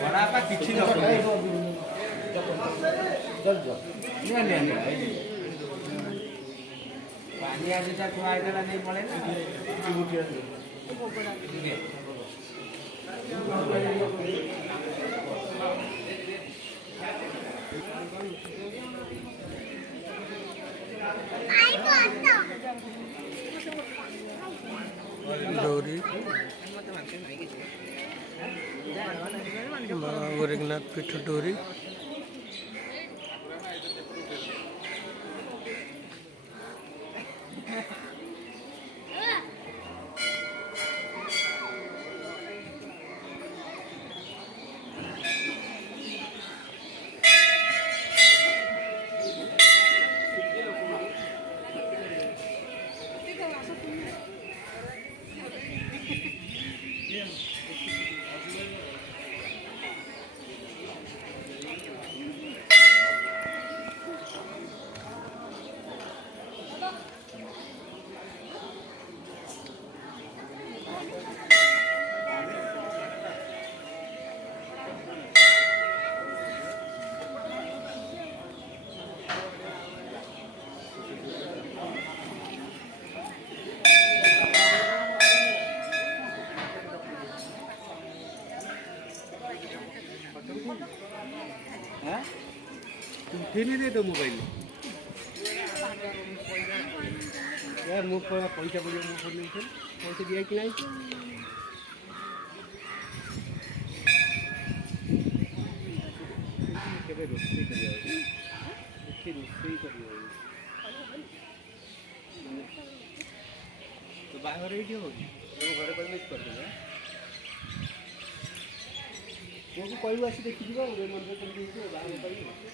बड़ा किसी पानी आज खुआईदेला नहीं पड़े डोरी गोरखनाथ पीठ डोरी उठे नहीं दे तो मोबाइल यार मुझ पर पैसा पड़े मुझ पर नहीं पैसे दिया कि नहीं केबे रोस्ती करियो एठी रोस्ती करियो तो बाहर एठी हो तो घरे पर मिस कर दे वो कोई आसी देखि दिबा रे मन से केमि हो बाहर पर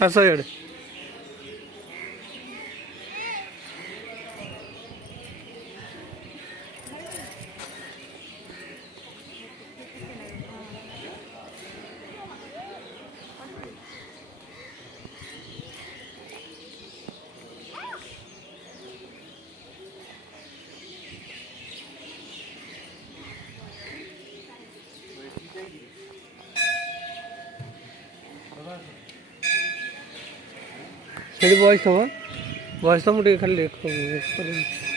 असं येड ସେଠି ବୟସ ହେବ ବୟସ ମୁଁ ଟିକେ ଖାଲି